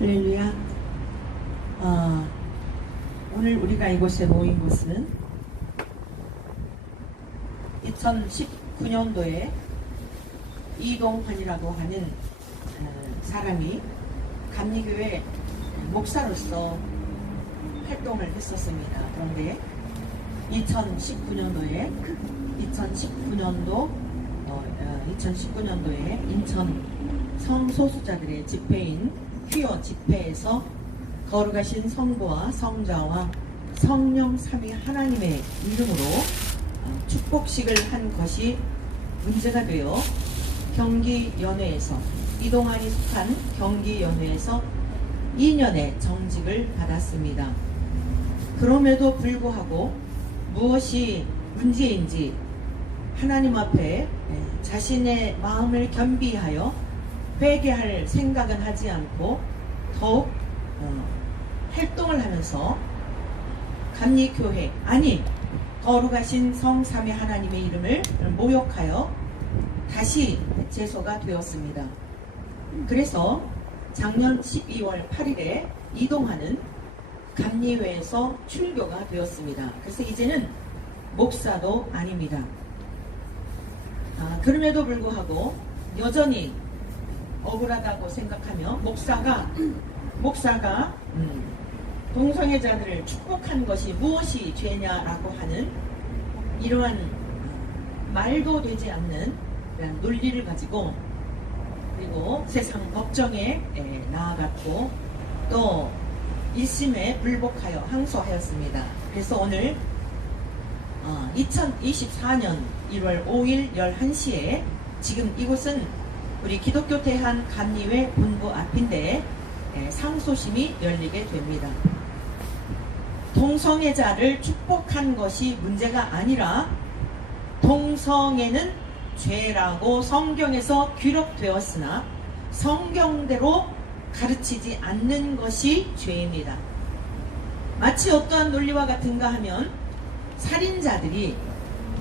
할렐루야. 오늘 우리가 이곳에 모인 것은 2019년도에 이동환이라고 하는 사람이 감리교회 목사로서 활동을 했었습니다. 그런데 2019년도에 인천 성소수자들의 집회인 퀴어 집회에서 거룩하신 성부와 성자와 성령 삼위 하나님의 이름으로 축복식을 한 것이 문제가 되어 경기연회에서 이동환이 속한 경기연회에서 2년의 정직을 받았습니다. 그럼에도 불구하고 무엇이 문제인지 하나님 앞에 자신의 마음을 겸비하여 회개할 생각은 하지 않고 더욱 활동을 하면서 감리교회 거룩하신 성삼위 하나님의 이름을 모욕하여 다시 재소가 되었습니다. 그래서 작년 12월 8일에 이동환은 감리회에서 출교가 되었습니다. 그래서 이제는 목사도 아닙니다. 그럼에도 불구하고 여전히 억울하다고 생각하며 목사가 동성애자들을 축복한 것이 무엇이 죄냐라고 하는 이러한 말도 되지 않는 논리를 가지고 그리고 세상 법정에 나아갔고 또 1심에 불복하여 항소하였습니다. 그래서 오늘 2024년 1월 5일 11시에 지금 이곳은 우리 기독교 대한 감리회 본부 앞인데 상소심이 열리게 됩니다. 동성애자를 축복한 것이 문제가 아니라 동성애는 죄라고 성경에서 기록되었으나 성경대로 가르치지 않는 것이 죄입니다. 마치 어떠한 논리와 같은가 하면 살인자들이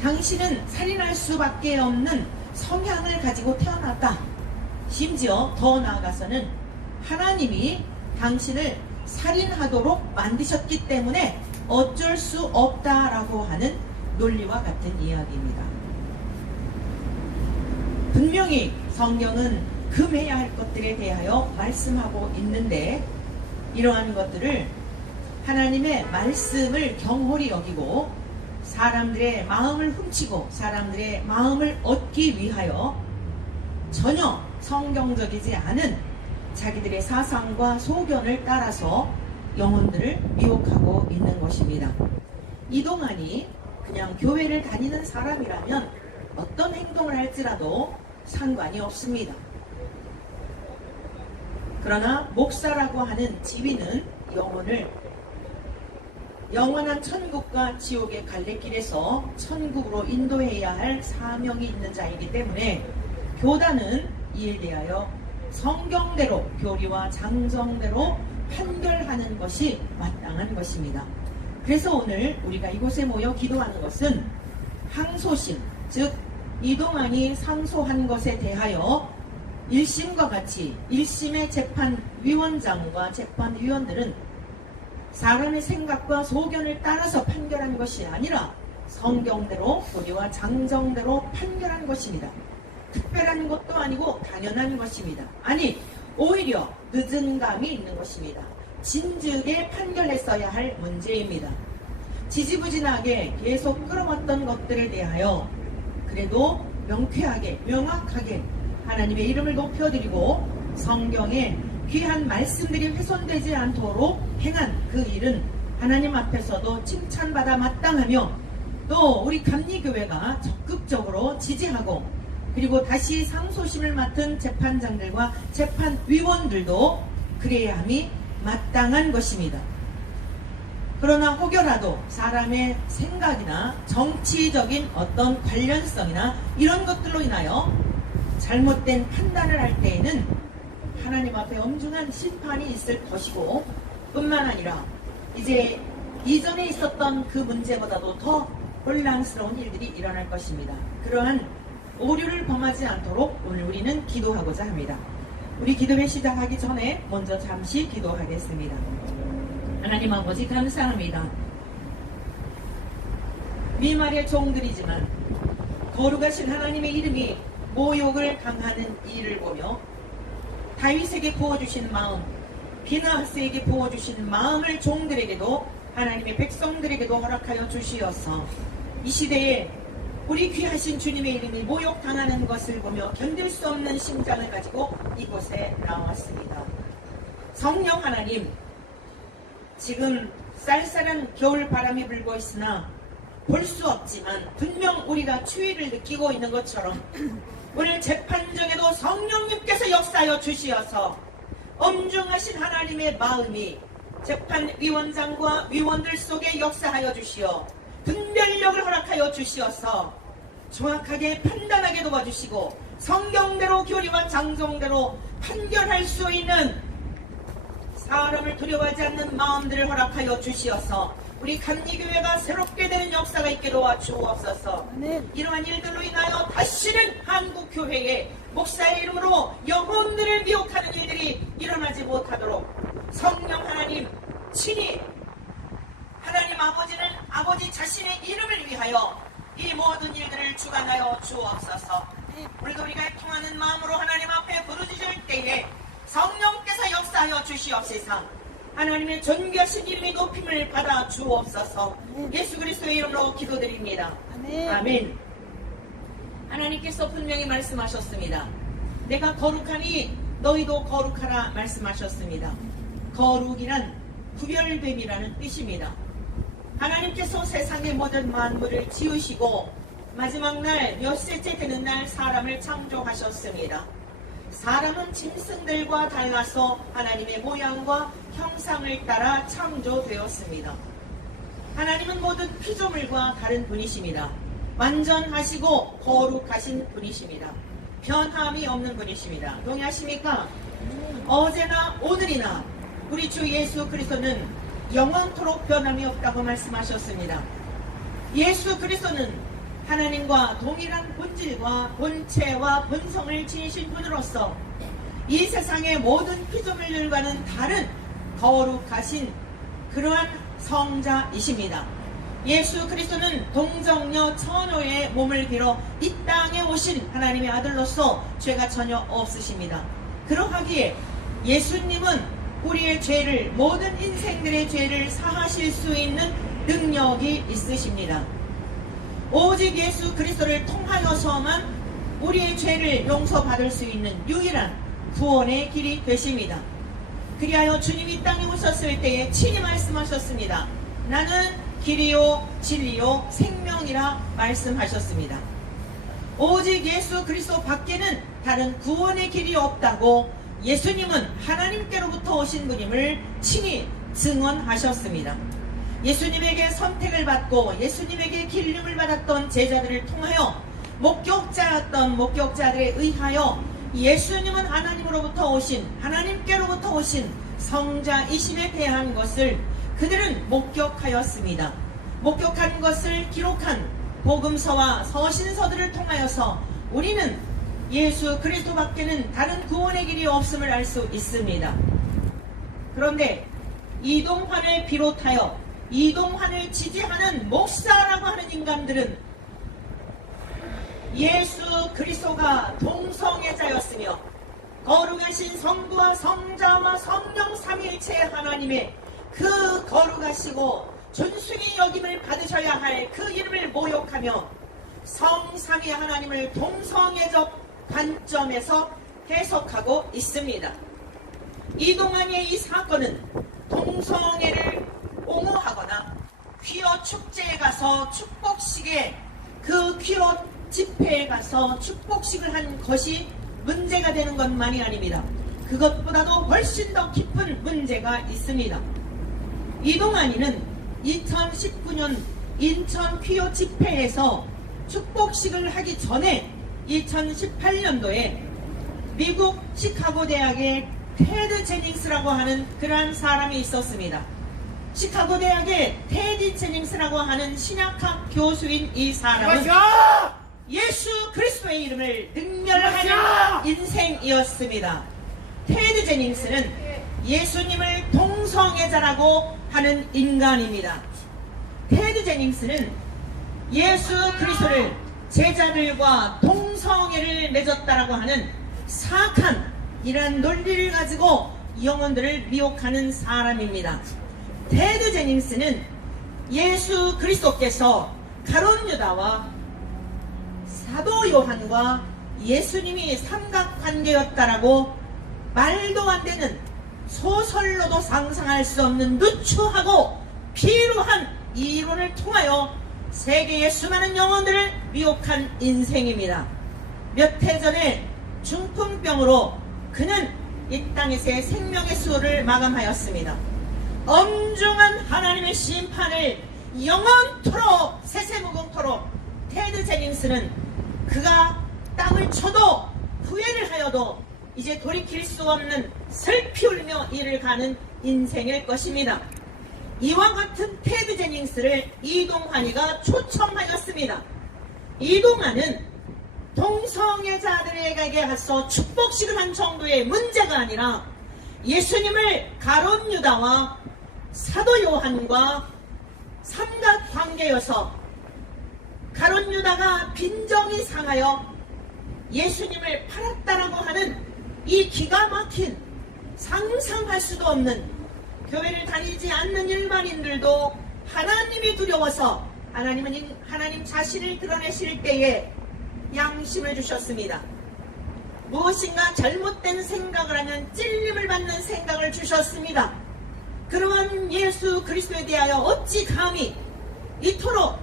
당신은 살인할 수밖에 없는 성향을 가지고 태어났다. 심지어 더 나아가서는 하나님이 당신을 살인하도록 만드셨기 때문에 어쩔 수 없다라고 하는 논리와 같은 이야기입니다. 분명히 성경은 금해야 할 것들에 대하여 말씀하고 있는데 이러한 것들을 하나님의 말씀을 경홀히 여기고 사람들의 마음을 훔치고 사람들의 마음을 얻기 위하여 전혀 성경적이지 않은 자기들의 사상과 소견을 따라서 영혼들을 미혹하고 있는 것입니다. 이동환이 그냥 교회를 다니는 사람이라면 어떤 행동을 할지라도 상관이 없습니다. 그러나 목사라고 하는 지위는 영원한 천국과 지옥의 갈래길에서 천국으로 인도해야 할 사명이 있는 자이기 때문에 교단은 이에 대하여 성경대로 교리와 장정대로 판결하는 것이 마땅한 것입니다. 그래서 오늘 우리가 이곳에 모여 기도하는 것은 항소심, 즉 이동환이 상소한 것에 대하여 1심과 같이 1심의 재판위원장과 재판위원들은 사람의 생각과 소견을 따라서 판결한 것이 아니라 성경대로 교리와 장정대로 판결한 것입니다. 특별한 것도 아니고 당연한 것입니다. 오히려 늦은 감이 있는 것입니다. 진즉에 판결했어야 할 문제입니다. 지지부진하게 계속 끌어왔던 것들에 대하여 그래도 명쾌하게 명확하게 하나님의 이름을 높여드리고 성경에 귀한 말씀들이 훼손되지 않도록 행한 그 일은 하나님 앞에서도 칭찬받아 마땅하며 또 우리 감리교회가 적극적으로 지지하고 그리고 다시 상소심을 맡은 재판장들과 재판위원들도 그래야 함이 마땅한 것입니다. 그러나 혹여라도 사람의 생각이나 정치적인 어떤 관련성이나 이런 것들로 인하여 잘못된 판단을 할 때에는 하나님 앞에 엄중한 심판이 있을 것이고 뿐만 아니라 이제 이전에 있었던 그 문제보다도 더 혼란스러운 일들이 일어날 것입니다. 그러한 오류를 범하지 않도록 오늘 우리는 기도하고자 합니다. 우리 기도회 시작하기 전에 먼저 잠시 기도하겠습니다. 하나님 아버지 감사합니다. 미말의 종들이지만 거룩하신 하나님의 이름이 모욕을 당하는 일을 보며 다윗에게 부어주신 마음, 비나하스에게 부어주신 마음을 종들에게도 하나님의 백성들에게도 허락하여 주시어서 이 시대에 우리 귀하신 주님의 이름이 모욕당하는 것을 보며 견딜 수 없는 심장을 가지고 이곳에 나왔습니다. 성령 하나님, 지금 쌀쌀한 겨울 바람이 불고 있으나 볼 수 없지만 분명 우리가 추위를 느끼고 있는 것처럼 오늘 재판정에도 성령님께서 역사하여 주시어서 엄중하신 하나님의 마음이 재판위원장과 위원들 속에 역사하여 주시어 분별력을 허락하여 주시어서 정확하게 판단하게 도와주시고 성경대로 교리와 장정대로 판결할 수 있는 사람을 두려워하지 않는 마음들을 허락하여 주시어서 우리 감리교회가 새롭게 되는 역사가 있게 도와주옵소서. 이러한 일들로 인하여 다시는 한국교회에 목사의 이름으로 영혼들을 미혹하는 일들이 일어나지 못하도록 성령 하나님 친히 하나님 아버지는 아버지 자신의 이름을 위하여 이 모든 일들을 주관하여 주옵소서. 우리도 우리가 통하는 마음으로 하나님 앞에 부르짖을 때에 성령께서 역사하여 주시옵소서. 하나님의 존귀하신 이름의 높임을 받아 주옵소서. 예수 그리스도의 이름으로 기도드립니다. 아멘. 하나님께서 분명히 말씀하셨습니다. 내가 거룩하니 너희도 거룩하라 말씀하셨습니다. 거룩이란 구별됨이라는 뜻입니다. 하나님께서 세상의 모든 만물을 지으시고 마지막 날 엿새째 되는 날 사람을 창조하셨습니다. 사람은 짐승들과 달라서 하나님의 모양과 형상을 따라 창조되었습니다. 하나님은 모든 피조물과 다른 분이십니다. 완전하시고 거룩하신 분이십니다. 변함이 없는 분이십니다. 동의하십니까? 어제나 오늘이나 우리 주 예수 그리스도는 영원토록 변함이 없다고 말씀하셨습니다. 예수 그리스도는 하나님과 동일한 본질과 본체와 본성을 지니신 분으로서 이 세상의 모든 피조물들과는 다른 거룩하신 그러한 성자이십니다. 예수 그리스도는 동정녀 처녀의 몸을 빌어 이 땅에 오신 하나님의 아들로서 죄가 전혀 없으십니다. 그러하기에 예수님은 우리의 죄를, 모든 인생들의 죄를 사하실 수 있는 능력이 있으십니다. 오직 예수 그리스도를 통하여서만 우리의 죄를 용서받을 수 있는 유일한 구원의 길이 되십니다. 그리하여 주님이 땅에 오셨을 때에 친히 말씀하셨습니다. 나는 길이요 진리요 생명이라 말씀하셨습니다. 오직 예수 그리스도 밖에는 다른 구원의 길이 없다고 예수님은 하나님께로부터 오신 분임을 친히 증언하셨습니다. 예수님에게 선택을 받고 예수님에게 기름을 받았던 제자들을 통하여 목격자였던 목격자들에 의하여 예수님은 하나님으로부터 오신, 하나님께로부터 오신 성자이심에 대한 것을 그들은 목격하였습니다. 목격한 것을 기록한 복음서와 서신서들을 통하여서 우리는 예수 그리스도 밖에는 다른 구원의 길이 없음을 알 수 있습니다. 그런데 이동환을 비롯하여 이동환을 지지하는 목사라고 하는 인간들은 예수 그리스도가 동성애자였으며 거룩하신 성부와 성자와 성령 삼위일체 하나님의 그 거룩하시고 존숭이 여김을 받으셔야 할 그 이름을 모욕하며 성삼위 하나님을 동성애적 관점에서 해석하고 있습니다. 이동환의 이 사건은 동성애를 옹호하거나 퀴어 축제에 가서 축복식에 그 퀴어 집회에 가서 축복식을 한 것이 문제가 되는 것만이 아닙니다. 그것보다도 훨씬 더 깊은 문제가 있습니다. 이동환이는 2019년 인천 퀴어 집회에서 축복식을 하기 전에 2018년도에 미국 시카고 대학의 테드 제닝스라고 하는 그러한 사람이 있었습니다. 시카고 대학의 테디 제닝스라고 하는 신약학 교수인 이 사람은 예수 그리스도의 이름을 능멸하는 인생이었습니다. 테드 제닝스는 예수님을 동성애자라고 하는 인간입니다. 테드 제닝스는 예수 그리스도를 제자들과 동성애를 맺었다라고 하는 사악한 이러한 논리를 가지고 영혼들을 미혹하는 사람입니다. 테드 제닝스는 예수 그리스도께서 가룟 유다와 사도 요한과 예수님이 삼각관계였다라고 말도 안 되는, 소설로도 상상할 수 없는 누추하고 비루한 이론을 통하여 세계의 수많은 영혼들을 미혹한 인생입니다. 몇 해 전에 중풍병으로 그는 이 땅에서의 생명의 수호를 마감하였습니다. 엄중한 하나님의 심판을 영원토록 세세무궁토록 테드 제닝스는 그가 땅을 쳐도 후회를 하여도 이제 돌이킬 수 없는 슬피 울며 이를 가는 인생일 것입니다. 이와 같은 테드 제닝스를 이동환이가 초청하였습니다. 이동환은 동성애자들에게 가서 축복식을 한 정도의 문제가 아니라 예수님을 가룟 유다와 사도 요한과 삼각관계여서 가룟 유다가 빈정이 상하여 예수님을 팔았다라고 하는 이 기가 막힌, 상상할 수도 없는, 교회를 다니지 않는 일반인들도 하나님이 두려워서 하나님 자신을 드러내실 때에 양심을 주셨습니다. 무엇인가 잘못된 생각을 하면 찔림을 받는 생각을 주셨습니다. 그러한 예수 그리스도에 대하여 어찌 감히 이토록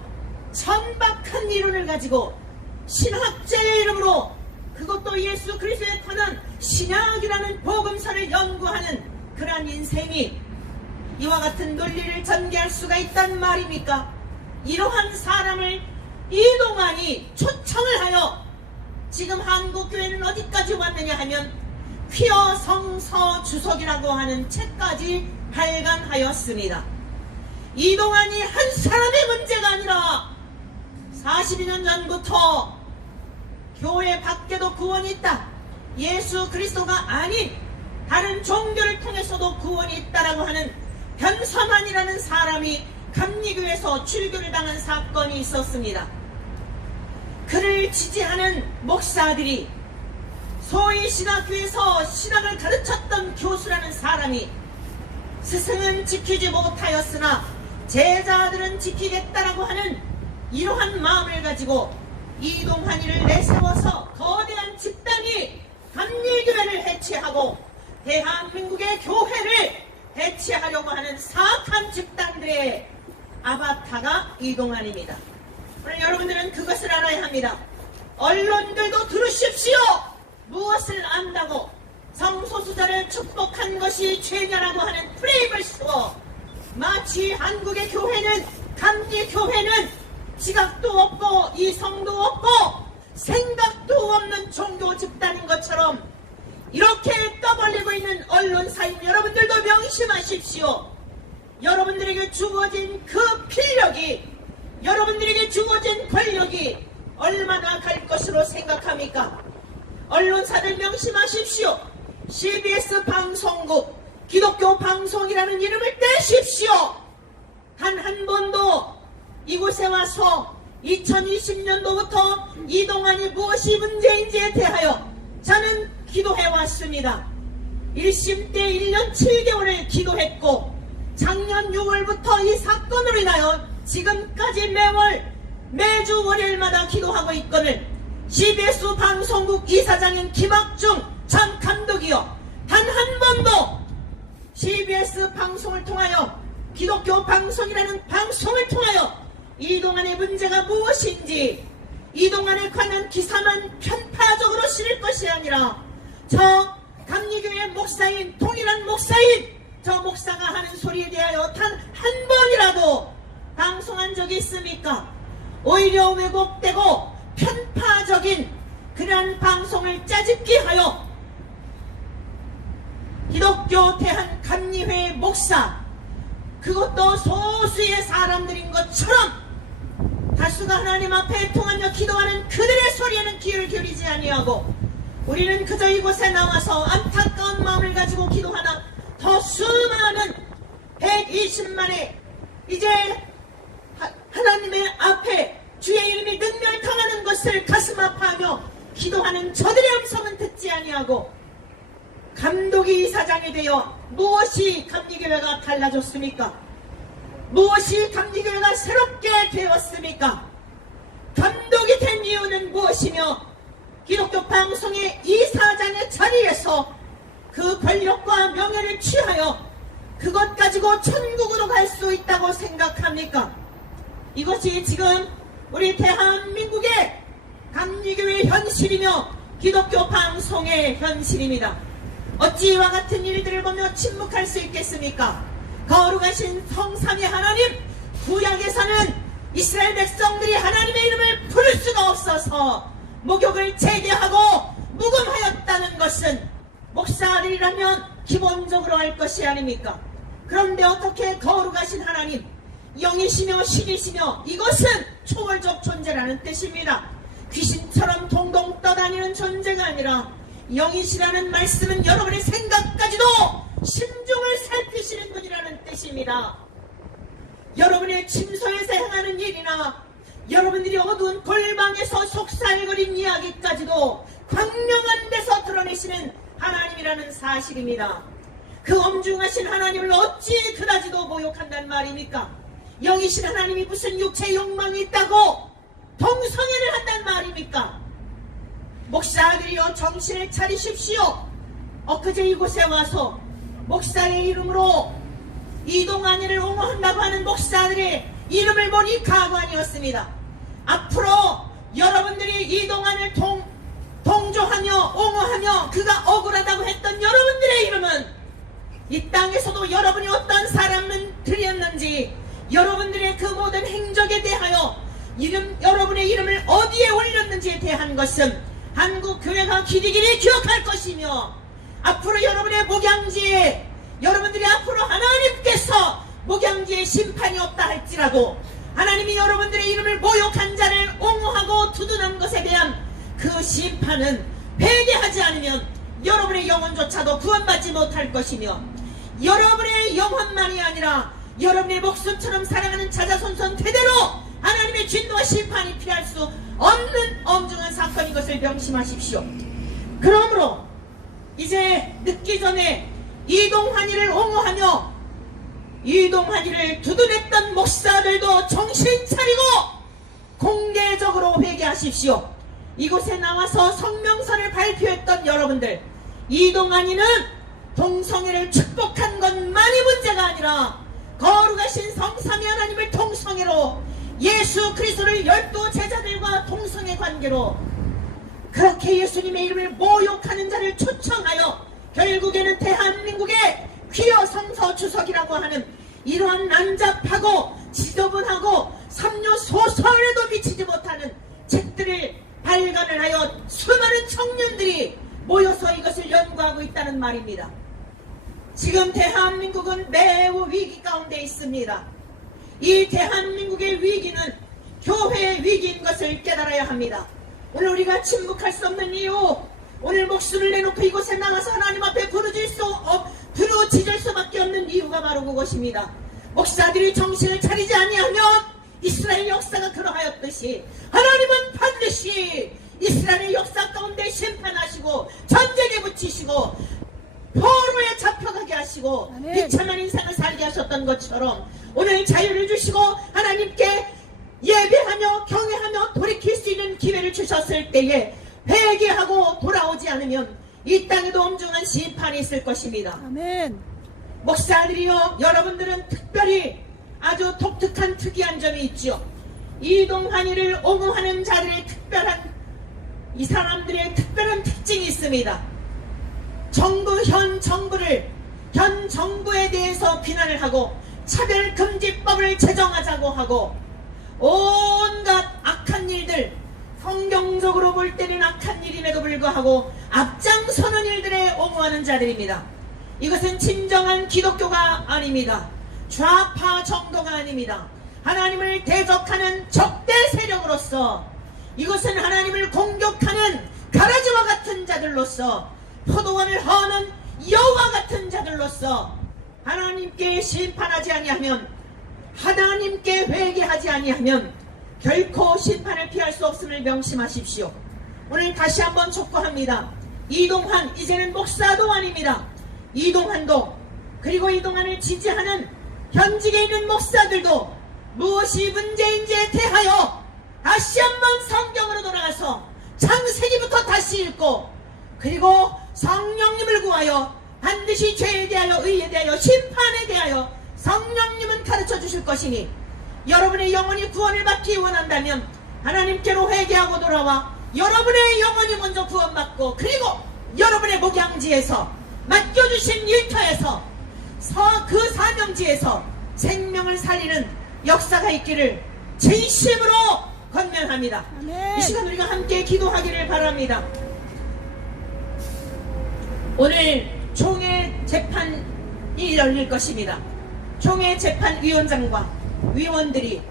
천박한 이론을 가지고 신학자의 이름으로, 그것도 예수 그리스도에 관한 신약이라는 복음서를 연구하는 그러한 인생이 이와 같은 논리를 전개할 수가 있단 말입니까? 이러한 사람을 이동환이 초청을 하여 지금 한국교회는 어디까지 왔느냐 하면 퀴어 성서 주석이라고 하는 책까지 발간하였습니다. 이동환이 한 사람의 문제가 아니라 42년 전부터 교회 밖에도 구원이 있다, 예수 그리스도가 아닌 다른 종교를 통해서도 구원이 있다라고 하는 변선환이라는 사람이 감리교에서 출교를 당한 사건이 있었습니다. 그를 지지하는 목사들이, 소위 신학교에서 신학을 가르쳤던 교수라는 사람이 스승은 지키지 못하였으나 제자들은 지키겠다라고 하는 이러한 마음을 가지고 이동환이를 내세워서 거대한 집단이 감리교회를 해체하고 대한민국의 교회를 해체하려고 하는 사악한 집단들의 아바타가 이동환입니다. 오늘 여러분들은 그것을 알아야 합니다. 언론들도 들으십시오. 무엇을 안다고 성소수자를 축복한 것이 죄냐라고 하는 프레임을 씌워 마치 한국의 교회는, 감리교회는 지각도 없고 이성도 없고 생각도 없는 종교 집단인 것처럼 이렇게 떠벌리고 있는 언론사인 여러분들도 명심하십시오. 여러분들에게 주어진 그 필력이, 여러분들에게 주어진 권력이 얼마나 갈 것으로 생각합니까? 언론사들 명심하십시오. CBS 방송국, 기독교 방송이라는 이름을 떼십시오. 단 한 번도 이곳에 와서 2020년도부터 이동환이 무엇이 문제인지에 대하여 저는 기도해왔습니다. 1심 때 1년 7개월을 기도했고 작년 6월부터 이 사건으로 인하여 지금까지 매주 월요일마다 기도하고 있거늘 CBS 방송국 이사장인 김학중 전 감독이요, 단 한 번도 CBS 방송을 통하여, 기독교 방송이라는 방송을 통하여 이동환의 문제가 무엇인지, 이동환에 관한 기사만 편파적으로 실을 것이 아니라 저 감리교회 목사인, 동일한 목사인 저 목사가 하는 소리에 대하여 단 한 번이라도 방송한 적이 있습니까? 오히려 왜곡되고 편파적인 그러한 방송을 짜집기 하여 기독교 대한감리회 목사, 그것도 소수의 사람들인 것처럼 다수가 하나님 앞에 통하며 기도하는 그들의 소리에는 귀를 기울이지 아니하고 우리는 그저 이곳에 나와서 안타까운 마음을 가지고 기도하나 더 수많은 120만의 이제 하나님의 앞에 주의 이름이 능멸당하는 것을 가슴 아파하며 기도하는 저들의 음성은 듣지 아니하고 감독이 이사장이 되어 무엇이 감리교회가 달라졌습니까? 무엇이 감리교회가 새롭게 되었습니까? 감독이 된 이유는 무엇이며 기독교 방송의 이사장의 자리에서 그 권력과 명예를 취하여 그것 가지고 천국으로 갈 수 있다고 생각합니까? 이것이 지금 우리 대한민국의 감리교회의 현실이며 기독교 방송의 현실입니다. 어찌 이와 같은 일들을 보며 침묵할 수 있겠습니까? 거룩하신 성삼위 하나님, 구약에서는 이스라엘 백성들이 하나님의 이름을 부를 수가 없어서 목욕을 재개하고 묵음하였다는 것은 목사들이라면 기본적으로 할 것이 아닙니까? 그런데 어떻게 거룩하신 하나님, 영이시며 신이시며 이것은 초월적 존재라는 뜻입니다. 귀신처럼 동동 떠다니는 존재가 아니라 영이시라는 말씀은 여러분의 생각까지도 심중을 살피시는 분이라는 뜻입니다. 여러분의 침소에서 행하는 일이나 여러분들이 어두운 골방에서 속살거린 이야기까지도 광명한 데서 드러내시는 하나님이라는 사실입니다. 그 엄중하신 하나님을 어찌 그다지도 모욕한단 말입니까? 영이신 하나님이 무슨 육체의 욕망이 있다고 동성애를 한단 말입니까? 목사들이여 정신을 차리십시오. 엊그제 이곳에 와서 목사의 이름으로 이동환이를 옹호한다고 하는 목사들의 이름을 보니 가관이었습니다. 앞으로 여러분들이 이동환을 동조하며 옹호하며 그가 억울하다고 했던 여러분들의 이름은 이 땅에서도 여러분이 어떤 사람을 드렸는지 여러분들의 그 모든 행적에 대하여 여러분의 이름을 어디에 올렸는지에 대한 것은 한국교회가 길이길이 기억할 것이며 앞으로 여러분의 목양지에 여러분들이 앞으로 하나님께서 목양지에 심판이 없다 할지라도 하나님이 여러분들의 이름을 모욕한 자를 옹호하고 두둔한 것에 대한 그 심판은 회개하지 않으면 여러분의 영혼조차도 구원받지 못할 것이며 여러분의 영혼만이 아니라 여러분의 목숨처럼 사랑하는 자자손손 대대로 하나님의 진노와 심판이 피할 수 없는 엄중한 사건인 것을 명심하십시오. 그러므로 이제 늦기 전에 이동환이를 옹호하며 이동환이를 두둔했던 목사들도 정신 차리고 공개적으로 회개하십시오. 이곳에 나와서 성명서를 발표했던 여러분들, 이동환이는 동성애를 축복한 것만이 문제가 아니라 거룩하신 성삼위 하나님을 동성애로 예수 그리스도를 12 제자들과 동성애 관계로 그렇게 예수님의 이름을 모욕하는 자를 초청하여 결국에는 대한민국의 퀴어 성서 주석이라고 하는 이러한 난잡하고 지저분하고 삼류 소설에도 미치지 못하는 책들을 발간을 하여 수많은 청년들이 모여서 이것을 연구하고 있다는 말입니다. 지금 대한민국은 매우 위기 가운데 있습니다. 이 대한민국의 위기는 교회의 위기인 것을 깨달아야 합니다. 오늘 우리가 침묵할 수 없는 이유, 오늘 목숨을 내놓고 이곳에 나가서 하나님 앞에 부르짖을 수밖에 없는 이유가 바로 그것입니다. 목사들이 정신을 차리지 아니하면 이스라엘 역사가 그러하였듯이 하나님은 반드시 이스라엘의 역사 가운데 심판하시고 전쟁에 붙이시고 포로에 잡혀가게 하시고 비참한 인생을 살게 하셨던 것처럼 오늘 자유를 주시고 하나님께 예배하며 경외하며 돌이킬 수 있는 기회를 주셨을 때에 회개하고 돌아오지 않으면 이 땅에도 엄중한 심판이 있을 것입니다. 아멘. 목사들이요, 여러분들은 특별히 아주 독특한 특이한 점이 있죠. 이동환이를 옹호하는 자들의 특별한, 이 사람들의 특별한 특징이 있습니다. 현 정부에 대해서 비난을 하고 차별금지법을 제정하자고 하고 온갖 악한 일들, 성경적으로 볼 때는 악한 일임에도 불구하고 앞장서는 일들에 옹호하는 자들입니다. 이것은 진정한 기독교가 아닙니다. 좌파 정도가 아닙니다. 하나님을 대적하는 적대 세력으로서 이것은 하나님을 공격하는 가라지와 같은 자들로서 포도원을 허는 여호와 같은 자들로서 하나님께 심판하지 아니하면, 하나님께 회개하지 아니하면 결코 심판을 피할 수 없음을 명심하십시오. 오늘 다시 한번 촉구합니다. 이동환, 이제는 목사도 아닙니다. 이동환도, 그리고 이동환을 지지하는 현직에 있는 목사들도 무엇이 문제인지에 대하여 다시 한번 성경으로 돌아가서 창세기부터 다시 읽고, 그리고 성령님을 구하여 반드시 죄에 대하여, 의에 대하여, 심판에 대하여 성령님은 가르쳐 주실 것이니, 여러분의 영혼이 구원을 받기 원한다면 하나님께로 회개하고 돌아와 여러분의 영혼이 먼저 구원받고, 그리고 여러분의 목양지에서 맡겨주신 일터에서 그 사명지에서 생명을 살리는 역사가 있기를 진심으로 권면합니다. 이 시간 우리가 함께 기도하기를 바랍니다. 오늘 총회 재판이 열릴 것입니다. 총회 재판위원장과 위원들이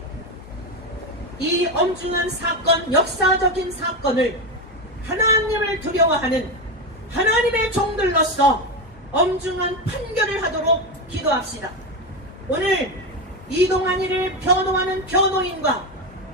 이 엄중한 사건, 역사적인 사건을 하나님을 두려워하는 하나님의 종들로서 엄중한 판결을 하도록 기도합시다. 오늘 이동환이를 변호하는 변호인과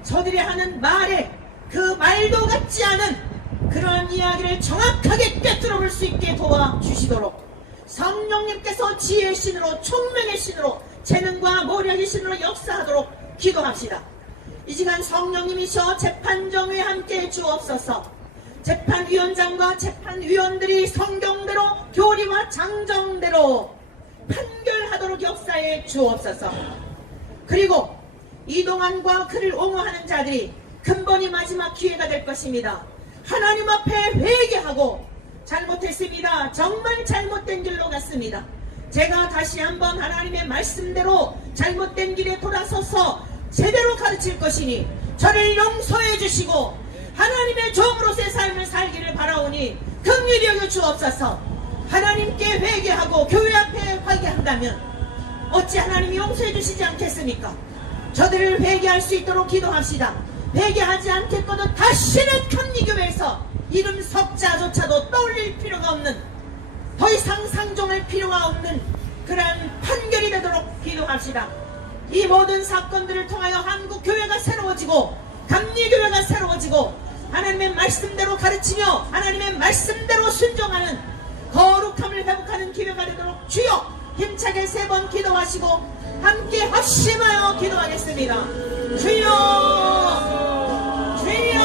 저들이 하는 말에 그 말도 같지 않은 그러한 이야기를 정확하게 꿰뚫어 볼 수 있게 도와주시도록 성령님께서 지혜의 신으로, 총명의 신으로, 재능과 모략의 신으로 역사하도록 기도합시다. 이 시간 성령님이셔 재판정에 함께 주옵소서. 재판위원장과 재판위원들이 성경대로, 교리와 장정대로 판결하도록 역사해 주옵소서. 그리고 이동환과 그를 옹호하는 자들이 근본이 마지막 기회가 될 것입니다. 하나님 앞에 회개하고, 잘못했습니다, 정말 잘못된 길로 갔습니다, 제가 다시 한번 하나님의 말씀대로 잘못된 길에 돌아서서 제대로 가르칠 것이니 저를 용서해 주시고 하나님의 종으로서의 삶을 살기를 바라오니 긍휼히 여겨 주옵소서. 하나님께 회개하고 교회 앞에 회개한다면 어찌 하나님이 용서해 주시지 않겠습니까? 저들을 회개할 수 있도록 기도합시다. 회개하지 않겠거든 다시는 감리교회에서 이름 석자조차도 떠올릴 필요가 없는, 더 이상 상종할 필요가 없는 그러한 판결이 되도록 기도합시다. 이 모든 사건들을 통하여 한국교회가 새로워지고 감리교회가 새로워지고 하나님의 말씀대로 가르치며 하나님의 말씀대로 순종하는 거룩함을 회복하는 기회가 되도록 주여 힘차게 3번 기도하시고 함께 합심하여 기도하겠습니다. 주여, 주여,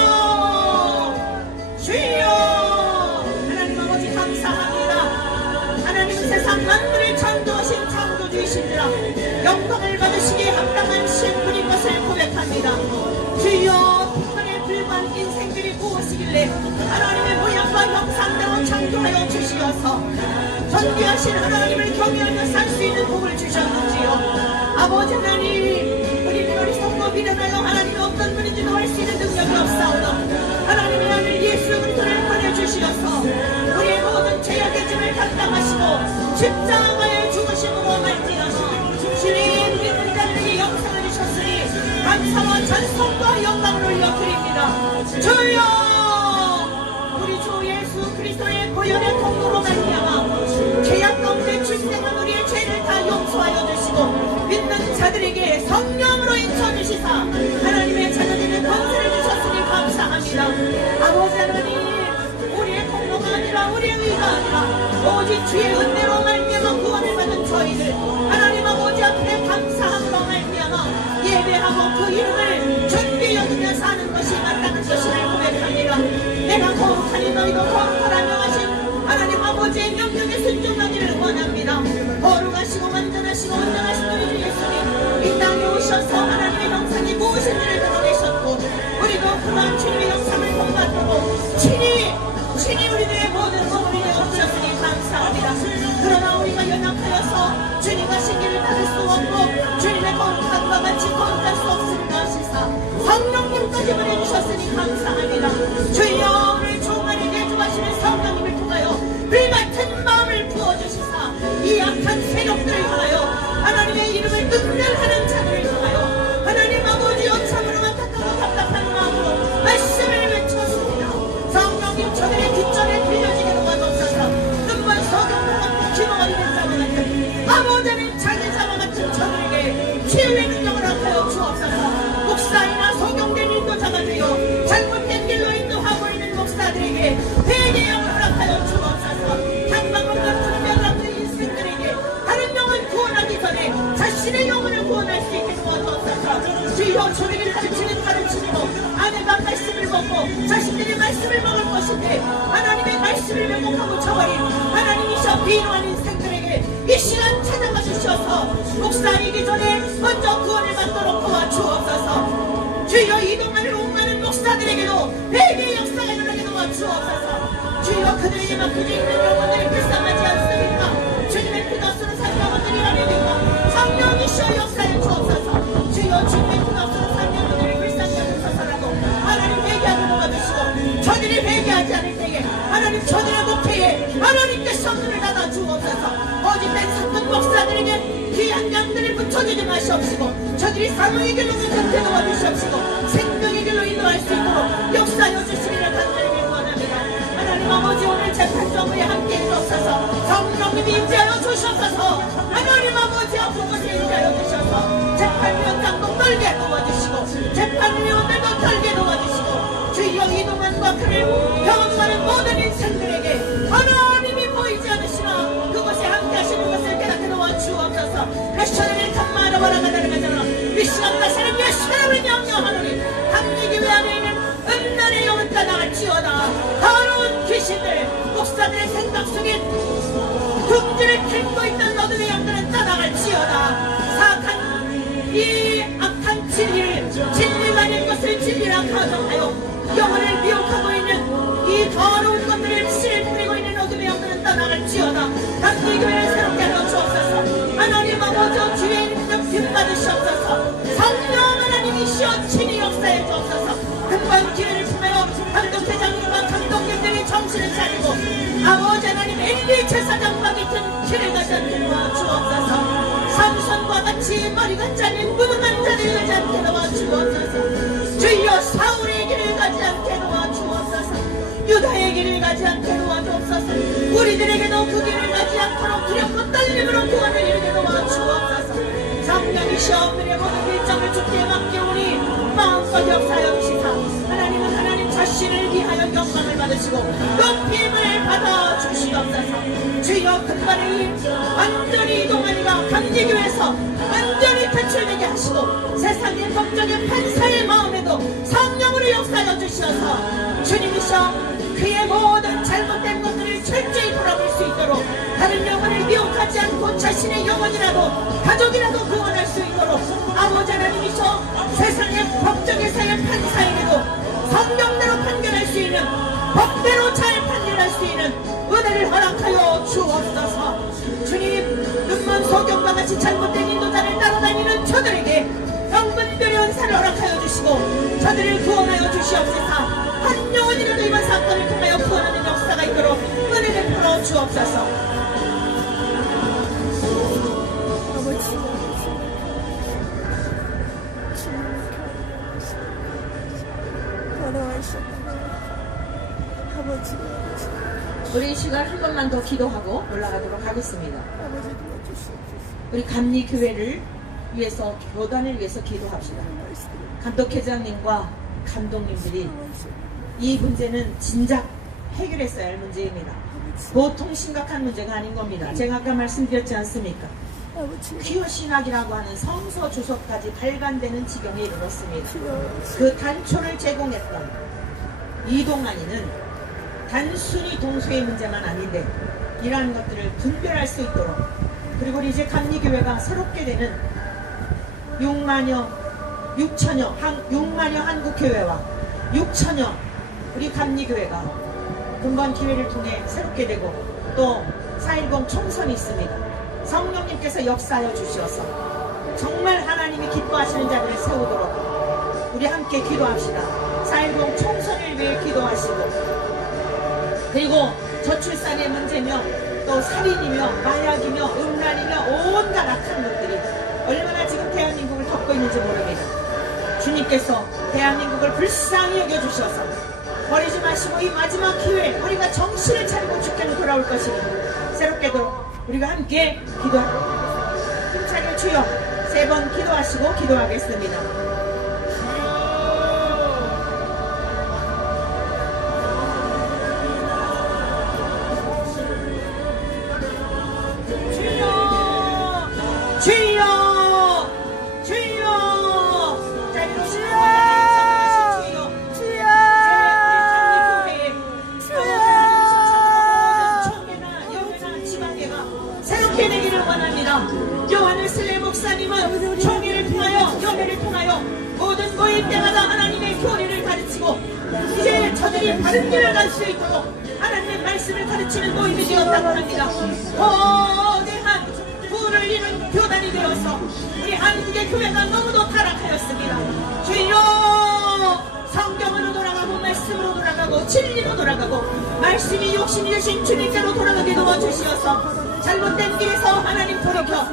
주여. 하나님 아버지 감사합니다. 하나님은 세상 만물을 창조하신 창조주이신지라 영광을 받으시기에 합당한 신분인 것을 고백합니다. 주여, 빛만에 불과한 인생들이 무엇이길래 하나님의 모양과 형상대로 창조하여 주시어서 존귀하신 하나님을 경외하며 살 수 있는 복을 주셨는지요. 아버지 하나님, 우리는 어리석고 미련하여 하나님이 어떤 분인지도 알 수 있는 능력이 없사오나 하나님의 아들 예수 그리스도를 보내주시어서 우리의 모든 죄악의 짐을 감당하시고 십자가에 죽으심으로 말미암아 주님 믿는 자들에게 영생을 주셨으니 감사와 찬송과 영광을 올려드립니다. 주여, 우리 주 예수 그리스도의 보혈의 통로로 말미암아 죄악 가운데 출생한 우리의 죄를 다 용서하여 주시고 믿는 자들에게 성령으로 인쳐주시사 하나님의 자녀들의 권세를 주셨으니 감사합니다. 아버지 하나님, 우리의 통로가 아니라 우리의 의가 아니라 오직 주의 은혜로 말미암아 구원을 받은 저희들 하나님 아버지 앞에 감사함으로 말미암아 예배하고 그 이름을 존귀 여기며 사는 것이 마땅한 것이라 고백합니다. 내가 거룩하니 너희도 거룩하라 명하신 하나님 아버지의 명령에 순종하기를 원합니다. 거룩하시고 완전하시고 온전하신 우리 주 예수님 이 땅에 오셔서 하나님의 형상이 무엇인지를 드러내셨고 우리도 그러한 주님의 형상을 본받도록 친히 우리들의 모든 몸을 내어주셨으니 감사합니다. 그러나 우리가 연약하여서 주님과 신기를 받을 수 없고 주님의 거룩함과 같이 거룩할 수 없습니다 하시사 성령님까지 보내주셨으니 감사합니다. 주여, 우리 종아리 내주하시는 성령님을 통하여 불같은 마음을 부어주시사 이 악한 세력들을 향하여 하나님의 이름을 능멸하는 자들을 향하여 하나님 아버지 여참으로 안타깝고 답답한 마음으로 말씀을 외쳤습니다. 성령님, 저의 비루한 인생들에게 이 시간 찾아가 주셔서 목사이기 전에 먼저 구원을 받도록 도와주옵소서. 주여 이동하는 옥많은 목사들에게도 회개의 역사가 일어나게 도와주옵소서. 주여 그들에게 맡겨져 있는 영혼들이 불쌍하지 않습니까? 주님의 피값으로 산 영혼들이라니까 성령이시여 역사해 주옵소서. 주여 주님의 피값으로 산 영혼들이 불쌍히 여기서서라도 하나님 회개하게 도와주시고 저들이 회개하지 않을 때에 하나님 저들의 목회에 하나님께서 눈을 닫아 주옵소서. 거짓된 사건 목사들에게 귀한 양들을 붙여주지 마시옵시고 저들이 사망의 길로 인도해 도와주시옵시고 생명의 길로 인도할 수 있도록 역사하여 주시기를 간절히 원합니다. 하나님 아버지 오늘 재판정부에 함께 해주옵소서. 성령님이 임재하여 주셔서 하나님 아버지 아픈 것에 임재하여 주셔서 재판위원장도 떨게 도와주시고 재판위원들도 떨게 도와주시고 주여 이동환과 그를 경험하는 모든 인생들에게 하나님이 보이지 않으시나 그곳에 함께 하시는 것을 깨닫게 도와주옵소서. 레셔널을 감마라바라 가다르가잖아 이 시간 나사는 예수님을 명령하노니 감리교회 안에 있는 음란의 영은 떠나갈지어다. 더러운 귀신들 목사들의 생각 속에 둥지를 긁고 있던 어둠의 영들은 떠나갈지어다. 사악한 이 악한 진리가 아닌 것을 진리라 가정하여 영혼을 미혹하고 있는 이 더러운 것들을 씨를 뿌리고 있는 어둠의 영들은 떠나갈지어다. 감리교회를 새롭게 하여 주옵소서. 하나님 아버지 주의 이름 빚받으시옵소서. 성령 하나님이시여 친히 역사해 주옵소서. 금방 기회를 통하여 감독회장님과 감독님들이 정신을 차리고 아버지 하나님 엘리 제사장과 같은 길을 가지 않게 도와주옵소서. 삼손과 같이 머리가 잘린 무능한 자들이 가지 않게 도와주옵소서. 주여 사울의 길을 가지 않게 도와주옵소서. 유다의 길을 가지 않게 도와주옵소서. 우리들에게도 그 길을 가지 않도록 두렵고 떨림으로 구원을 이루게 도와주옵소서. 성령이시여 그의 모든 일정을 주께 맡기오니 마음껏 역사하여 주시사 하나님은 하나님 자신을 위하여 영광을 받으시고 높임을 받아 주시옵소서. 주여 근간의 완전히 이동하니가 감리교에서 완전히 퇴출되게 하시고 세상의 법적인 판사의 마음에도 성령으로 역사하여 주시어서 주님이셔 그의 모든 잘못된 것들을 철저히 돌아볼 수 있도록 다른 영혼을 미혹하지 않고 자신의 영혼이라도 가족이라도 구원할 수 있도록 아버지 하나님이셔 세상의 법정에서의 판사에게도 성령대로 판결할 수 있는 법대로 잘 판결할 수 있는 은혜를 허락하여 주옵소서. 주님 눈먼 소경과 같이 잘못된 인도자를 따라다니는 저들에게 영분별의 은사를 허락하여 주시고 저들을 구원하여 주시옵소서. 한 영혼이라도 이번 사건을 통하여 구원하는 역사가 있도록 은혜를 풀어 주옵소서. 우리 이 시간 한 번만 더 기도하고 올라가도록 하겠습니다. 우리 감리교회를 위해서 교단을 위해서 기도합시다. 감독회장님과 감독님들이 이 문제는 진작 해결했어야 할 문제입니다. 보통 심각한 문제가 아닌 겁니다. 제가 아까 말씀드렸지 않습니까? 퀴어 신학이라고 하는 성서 주소까지 발간되는 지경에 이르렀습니다. 그 단초를 제공했던 이동환이는 단순히 동서의 문제만 아닌데 이러한 것들을 분별할 수 있도록 그리고 이제 감리교회가 새롭게 되는 6만여 한국교회와 6천여 우리 감리교회가 금번 기회를 통해 새롭게 되고 또 4.10 총선이 있습니다. 성령님께서 역사하여 주시어서 정말 하나님이 기뻐하시는 자들을 세우도록 우리 함께 기도합시다. 4.10 총선을 위해 기도하시고 그리고 저출산의 문제며 또 살인이며 마약이며 음란이며 온갖 악한 것들이 얼마나 지금 대한민국을 덮고 있는지 모릅니다. 주님께서 대한민국을 불쌍히 여겨주셔서 버리지 마시고 이 마지막 기회에 우리가 정신을 차리고 주께로 돌아올 것이니 새롭게도 우리가 함께 기도하도록 하겠습니다. 힘차게 주여 3번 기도하시고 기도하겠습니다. 주시기를 원합니다. 요한의 슬레 목사님은 총회를 통하여 연회를 통하여 모든 모임 때마다 하나님의 교리를 가르치고 이제 저들이 바른 길을 갈 수 있도록 하나님의 말씀을 가르치는 모임이 되었다고 합니다. 거대한 부를 이룬 교단이 되어서 우리 한국의 교회가 너무도 타락하였습니다. 주여, 성경으로 돌아가고 말씀으로 돌아가고 진리로 돌아가고 말씀이 욕심이 되신 주님께로 돌아가게 도와주시어서 잘못된 길에서 하나님 돌이켜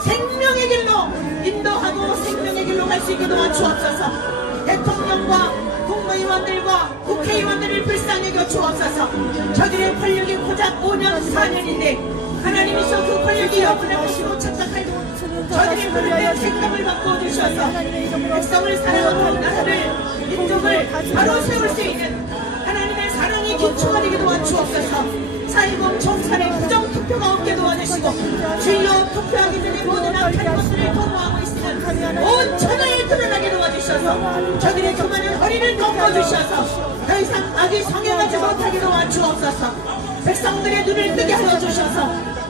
생명의 길로 인도하고 생명의 길로 갈 수 있게 도와주옵소서. 대통령과 국무위원들과 국회의원들을 불쌍히 여겨 주옵소서. 저들의 권력이 고작 5년 4년인데 하나님이서 그 권력이 영원한 것으로 착각하고 저들의 그릇된 생각을 바꿔주셔서 백성을 사랑하고 나라를 민족을 바로 세울 수 있는 하나님의 사랑이 기초가 되게 도와주옵소서. 4.10 총선의 부정투표가 없게 도와주시고 주여, 투표하기 전에 모든 악한 것들을 도모하고 있으면 온 천하에 드러나게 도와주셔서 저들의 교만한 허리를 꺾어주셔서 더 이상 악이 성행하지 못하게 도와주옵소서. 백성들의 눈을 뜨게 하여 주셔서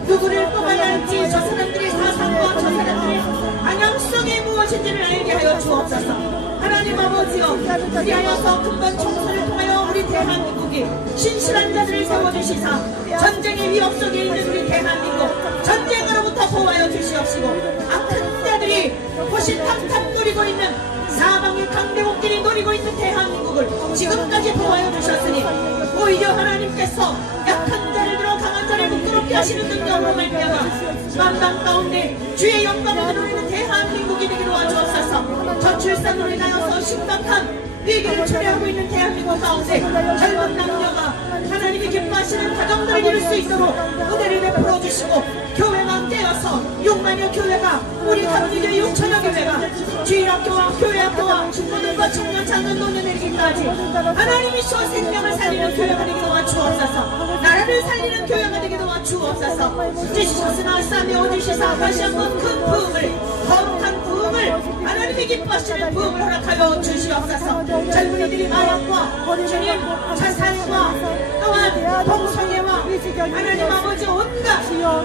누구를 뽑아야 할지 저 사람들의 사상과 저 사람들의 방향성이 무엇인지를 알게 하여 주옵소서. 하나님 아버지여, 그리하여서 근본 총선을 통하여 우리 대한민국이 신실한 자들을 세워주시사 전쟁의 위협 속에 있는 우리 대한민국 전쟁으로부터 보호하여 주시옵시고 악한 자들이 호시탐탐 노리고 있는 사방의 강대국끼리 노리고 있는 대한민국을 지금까지 보호하여 주셨으니 오히려 하나님께서 약한 자를 들어 강한 자를 부끄럽게 하시는 능력으로 말미암아 만방 가운데 주의 영광을 누리는 대한민국이 되기로 하주옵소서. 저출산으로 인하여서 심각한 위기를 초래하고 있는 대한민국 가운데 젊은 남녀가 하나님이 기뻐하시는 가정들을 이룰 수 있도록 은혜를 베풀어 주시고 교회만 떼어서 6만여 교회가 우리 가문이교 6천여 교회가 주일학교와 교회학교와 중고등과 청년 장년 노년 이르기까지 하나님이시여 생명을 살리는 교회가 되게 도와주옵소서. 나라를 살리는 교회가 되게 도와주옵소서. 주시옵으나 싸매 오주시사 다시 한번 큰 부흥을 거룩한 부흥을 하나님이 기뻐하시는 부흥을 허락하여 주시옵소서. 젊은이들이 마약과 주님 자살과 또한 동성애와 하나님 아버지 온갖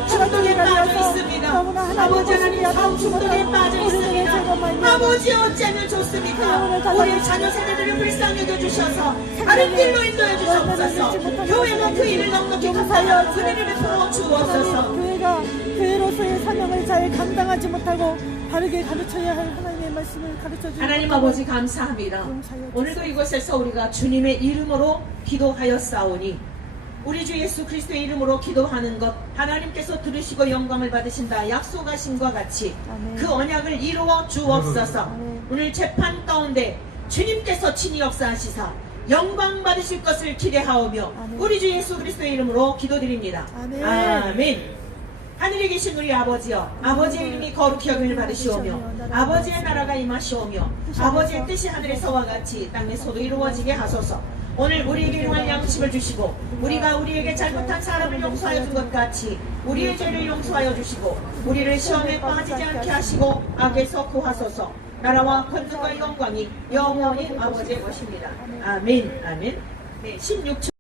중독에 빠져 있습니다. 아버지 하나님 사후 중독에 빠져 있습니다. 아버지 어찌하면 좋습니까? 우리 자녀 세대들을 불쌍히 여겨주셔서 다른 길로 인도해 주옵소서. 교회가 그 일을 넉넉히 감사하여 은혜를 베풀어 주옵소서. 교회가 교회로서의 사명을 잘 감당하지 못하고 바르게 가르쳐야 할 하나님의 말씀을 가르쳐주는 하나님 아버지 감사합니다. 오늘도 이곳에서 우리가 주님의 이름으로 기도하였사오니 우리 주 예수 그리스도의 이름으로 기도하는 것 하나님께서 들으시고 영광을 받으신다 약속하신과 같이 그 언약을 이루어 주옵소서. 오늘 재판 가운데 주님께서 친히 역사하시사 영광 받으실 것을 기대하오며 우리 주 예수 그리스도의 이름으로 기도드립니다. 아멘. 하늘에 계신 우리 아버지여, 아버지의 이름이 거룩히 여김을 받으시오며 아버지의 나라가 임하시오며 아버지의 뜻이 하늘에서와 같이 땅에서도 이루어지게 하소서. 오늘 우리에게 일용할 양식을 주시고 우리가 우리에게 잘못한 사람을 용서하여 준 것 같이 우리의 죄를 용서하여 주시고 우리를 시험에 빠지지 않게 하시고 악에서 구하소서. 나라와 권능과 영광이 영원히 아버지의 것입니다. 아멘. 아멘. 네, 16절